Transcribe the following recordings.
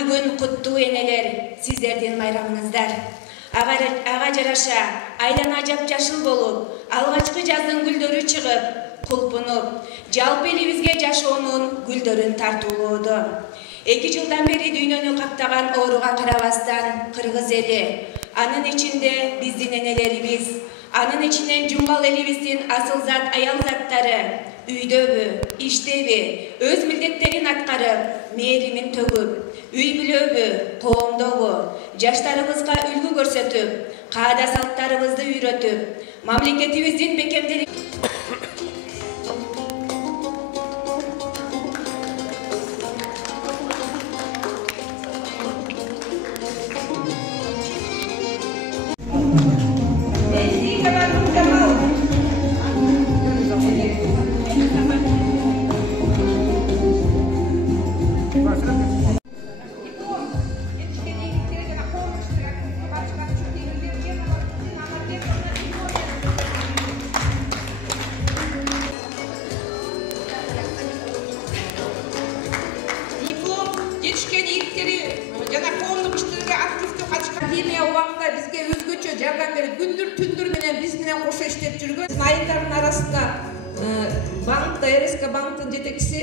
бүгүн куттуу энелер, сиздердин майрамыңыздар. Ага жараша айлана жапжашыл болуп, алгачкы жаздын гүлдөрү чыгып, кулпунуп, жалпы элибизге жашоонун гүлдөрүн тартуулоодо. 2 жылдан бери дүйнөнү каптаган ооруга карабастан кыргыз эли, анын ичинде биздин энелерибиз, анын ичинен жумгал элибиздин асыл зат аял заттары үйдөбү, иштеби, өз милдеттерин аткарып, мээримин төгүп, үй бүлөбү, коомдобу, жаштарыбызга үлгү көрсөтүп, каада салттарыбызды үйрөтүп, мамлекетибиздин бекемдери бизге өзгөчө жардам берип, күндүр түндүр менен биз менен кошо иштеп жүргөн айылдардын арасында банкта РСК банктын жетекчиси.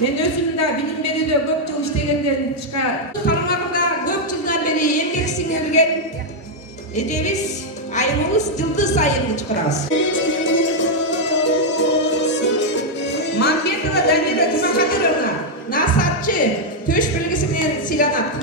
Мен өзүм да билим берүүдө көп жыл иштегенден тышкары кармагында көп жылдан бери эмгек сиңирген эжебиз, айымыбыз жылдыз айымды чыгарабыз. Мамбетова Дамира Жумакадыровна насатчы төш белгиси менен сыйланат.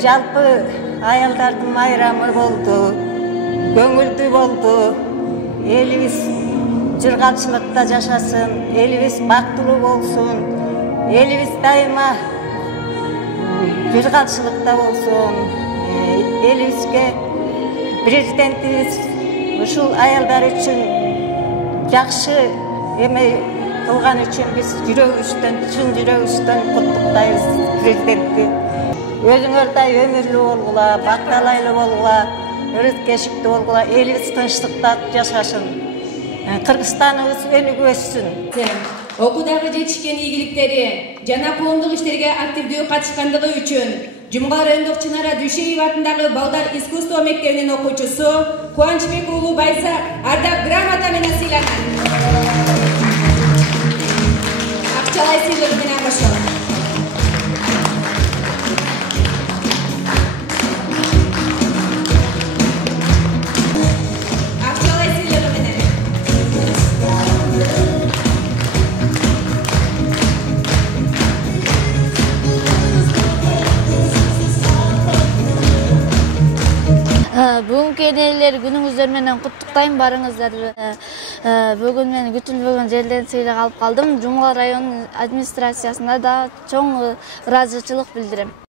Жалпы аялдардын майрамы болду, көңүлдүү болду. Элибиз жыргалчылыкта жашасын, элибиз бактылуу болсун, элибиз дайыма жыргалчылыкта болсун. Элибизге президентибиз ушул аялдар үчүн жакшы эме кылган үчүн биз жүрөгүбүздөн, чын жүрөгүбүздөн куттуктайбыз президентти. Өзүңөрдөй өмүрлүү болгула, бакталайлуу болгула, өрүткечиктүү болгула, элибиз тынчтыкта жашасын. Кыргызстаныбыз өнүгүп өссүн. Окуудагы жетишкен ийгиликтери жана коомдук иштерге активдүү катышкандыгы үчүн Жумгал райондук Чынара Дүйшеева атындагы балдар искусство мектебинин окуучусу Кубанычбек уулу Байса ардак грамота менен сыйланат. Акчалай сыйлык менен кошулат. Бүгүнкү келген элдер күнүңүздөр менен куттуктайм барыңыздарды. Бүгүн мен күтүлбөгөн жерден сыйлык алып калдым. Жумгал район администрациясына да чоң ыраазычылык билдирем.